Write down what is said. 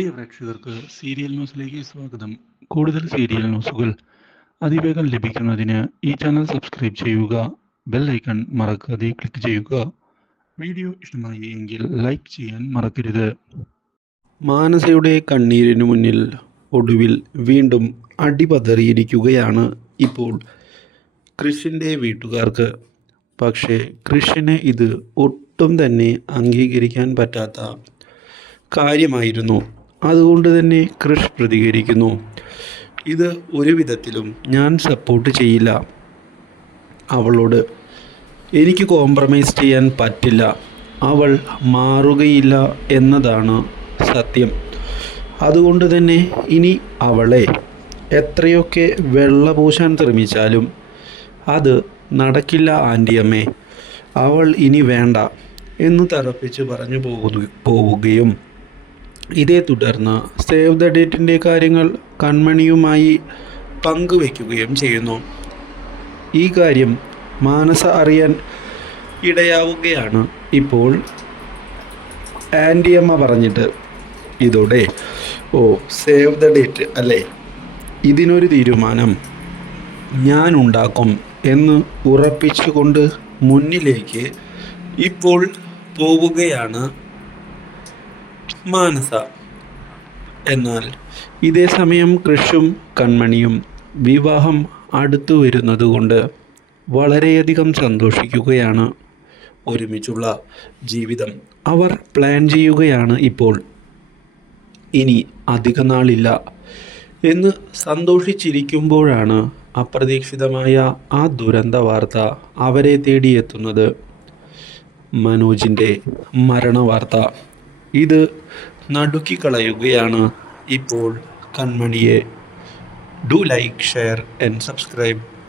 പ്രിയ പ്രേക്ഷകർക്ക് സീരിയൽ ന്യൂസിലേക്ക് സ്വാഗതം. കൂടുതൽ സീരിയൽ ന്യൂസുകൾ അതിവേഗം ലഭിക്കുന്നതിന് ഈ ചാനൽ സബ്സ്ക്രൈബ് ചെയ്യുക ബെൽ ഐക്കൺ മറക്കാതെ ക്ലിക്ക് ചെയ്യുക. വീഡിയോ ഇഷ്ടമായി എങ്കിൽ ലൈക്ക് ചെയ്യാൻ മറക്കരുത്. മാനസയുടെ കണ്ണീരിനു മുന്നിൽ ഒടുവിൽ വീണ്ടും അടിപതറിയിരിക്കുകയാണ് ഇപ്പോൾ കൃഷിന്റെ വീട്ടുകാർക്ക്. പക്ഷേ കൃഷിന് ഇത് ഒട്ടും തന്നെ അംഗീകരിക്കാൻ പറ്റാത്ത കാര്യമായിരുന്നു. അതുകൊണ്ട് തന്നെ ക്രിഷ് പ്രതികരിക്കുന്നു. ഇത് ഒരു വിധത്തിലും ഞാൻ സപ്പോർട്ട് ചെയ്യില്ല. അവളോട് എനിക്ക് കോംപ്രമൈസ് ചെയ്യാൻ പറ്റില്ല. അവൾ മാറുകയില്ല എന്നതാണ് സത്യം. അതുകൊണ്ട് തന്നെ ഇനി അവളെ എത്രയൊക്കെ വെള്ളപൂശാൻ ശ്രമിച്ചാലും അത് നടക്കില്ല ആന്റിയമ്മേ അവൾ ഇനി വേണ്ട എന്ന് തറപ്പിച്ച് പറഞ്ഞു പോകുന്നു പോവുകയും ഇതേ തുടർന്ന് സേവ് ദ ഡേറ്റിന്റെ കാര്യങ്ങൾ കൺമണിയുമായി പങ്കുവയ്ക്കുകയും ചെയ്യുന്നു. ഈ കാര്യം മാനസ അറിയാൻ ഇടയാവുകയാണ് ഇപ്പോൾ ആന്റിയമ്മ പറഞ്ഞിട്ട്. ഇതോടെ ഓ സേവ് ദ ഡേറ്റ് അല്ലേ? ഇതിനൊരു തീരുമാനം. ഞാൻ ഉണ്ടാക്കും എന്ന് ഉറപ്പിച്ചുകൊണ്ട് മുന്നിലേക്ക് ഇപ്പോൾ പോവുകയാണ് മാനസ എന്നാൽ ഇതേ സമയം കൃഷും കൺമണിയും വിവാഹം അടുത്തു വരുന്നതുകൊണ്ട് വളരെയധികം സന്തോഷിക്കുകയാണ്. ഒരുമിച്ചുള്ള ജീവിതം അവർ പ്ലാൻ ചെയ്യുകയാണ് ഇപ്പോൾ. ഇനി അധിക നാളില്ല എന്ന് സന്തോഷിച്ചിരിക്കുമ്പോഴാണ് അപ്രതീക്ഷിതമായ ആ ദുരന്ത വാർത്ത അവരെ തേടിയെത്തുന്നത്. മനോജിന്റെ മരണവാർത്ത. ഇത് നടുക്കിക്കളയുകയാണ്. ഇപ്പോൾ കൺമണിയെ do like share and subscribe